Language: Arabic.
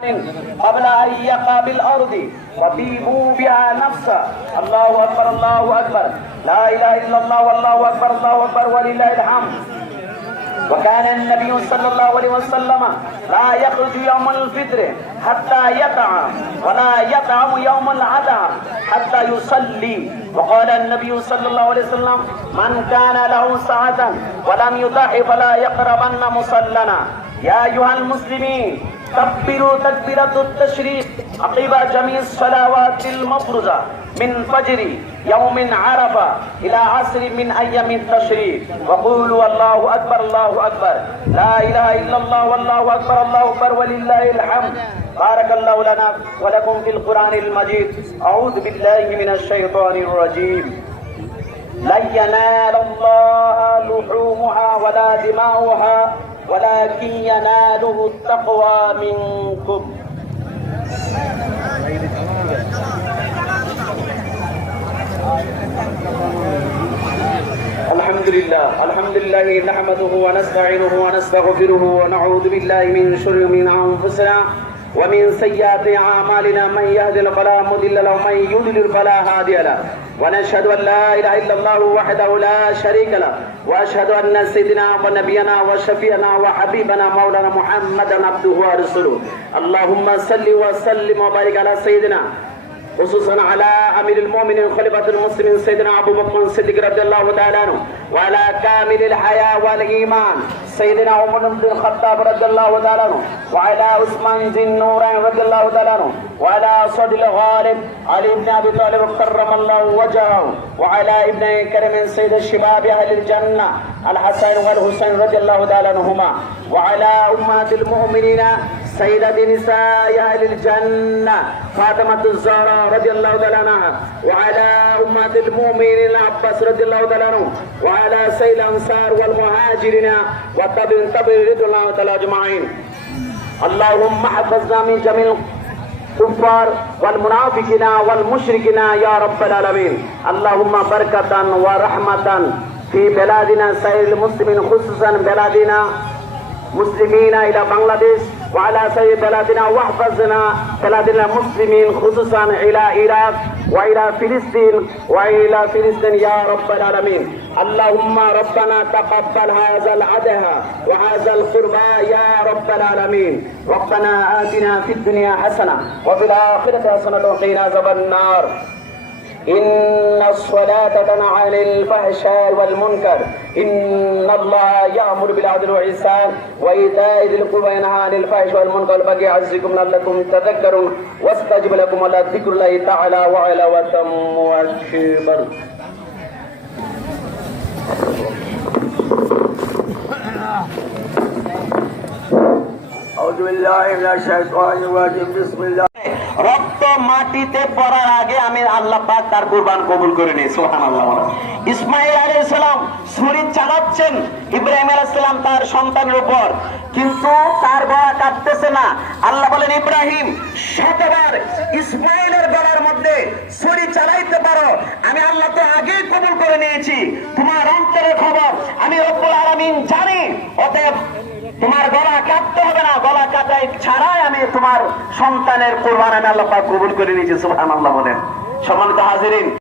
قبل أن يقع بالأرض وطيبوا بها نفسا. الله أكبر الله أكبر، لا إله إلا الله والله أكبر الله أكبر ولله الحمد. وكان النبي صلى الله عليه وسلم لا يخرج يوم الفطر حتى يطعم ولا يطعم يوم الأضحى حتى يصلي. وقال النبي صلى الله عليه وسلم من كان له ساعة ولم يضحي فلا يقربن مصلنا. يا أيها المسلمين كبروا تكبيرة التشريق عقب جميع الصلوات المفروضة من فجر يوم عرفة إلى عصر من أيام التشريق، وقولوا الله أكبر الله أكبر، لا إله إلا الله والله أكبر الله أكبر ولله الحمد. بارك الله لنا ولكم في القرآن المجيد. أعوذ بالله من الشيطان الرجيم. لن ينال الله لحومها ولا دماؤها ولكن يناله التقوى منكم. الحمد لله نحمده ونستعينه ونستغفره ونعوذ بالله من شرور أنفسنا ومن سيئات أعمالنا، من يهد فلا مضل له ومن يضلل فلا هادي له، ونشهد أن لا إله إلا الله وحده لا شريك له، وأشهد أن سيدنا ونبينا وشفيعنا وحبيبنا مولانا محمدا عبده ورسوله. اللهم صل وسلم وبارك على سيدنا خصوصا على امير المؤمنين خليفة المسلمين سيدنا ابو بكر الصديق رضي الله تعالى عنه، وعلى كامل الحياة والايمان سيدنا عمر بن الخطاب رضي الله تعالى عنه، وعلى عثمان ذي النورين رضي الله تعالى عنه، وعلى صد الغالب علي بن ابي طالب كرم الله وجهه، وعلى ابن كرم سيد الشباب اهل الجنة الحسن والحسين رضي الله تعالى عنهما، وعلى امهات المؤمنين سيدة نساء أهل الجنة فاطمة الزهراء رضي الله تعالى عنها، وعلى أمهات المؤمنين العباس رضي الله تعالى عنه، وعلى سيد الأنصار والمهاجرين والتابعين رضي الله تعالى أجمعين. اللهم احفظنا من جميع الكفار والمنافقين والمشركين يا رب العالمين. اللهم بركة ورحمة في بلادنا سائر المسلمين، خصوصا بلادنا مسلمين إلى بنغلاديش، وعلى سائر بلادنا واحفظنا بلادنا المسلمين خصوصا إلى العراق وإلى فلسطين يا رب العالمين. اللهم ربنا تقبل هذا العده وهذا القربى يا رب العالمين. ربنا آتنا في الدنيا حسنة وفي الآخرة حسنة وقنا عذاب النار. إن الصلاة تنهى عن الفحشاء والمنكر، إن الله يأمر بالعدل والإحسان وإيتاء ذي القربى وينهى عن الفحش والمنكر والبغي يعظكم لعلكم تذكرون. واستجب لكم على ذكر الله تعالى وعلى وتم وكبر. أعوذ بالله من الشيطان الرجيم. بسم الله। রক্ত মাটিতে পড়ার আগে আমি আল্লাহ পাক তার কুরবান কবুল করে নিই। সুবহানাল্লাহ। ইসমাঈল আলাইহিস সালাম ছুরি চালাচ্ছেন ইব্রাহিম আলাইহিস সালাম তার সন্তানের উপর, কিন্তু তার গলা কাটতেছে না। আল্লাহ বলেন ইব্রাহিম শতবার ইসমাঈলের গলার মধ্যে ছুরি চালাইতে পারো, আমি আল্লাহ তো আগেই কবুল করে নিয়েছি। তোমার অন্তরের খবর আমি রব্বুল আলামিন জানি, অতএব তোমার গলা কাটতে হবে না, গলা কাটাই ছাড়াই আমি তোমার সন্তানের কুরবান আমি আল্লাহ পাক কবুল করে নিয়েছি। সুবহানাল্লাহ বলেন। সম্মানিত হাজিরিন।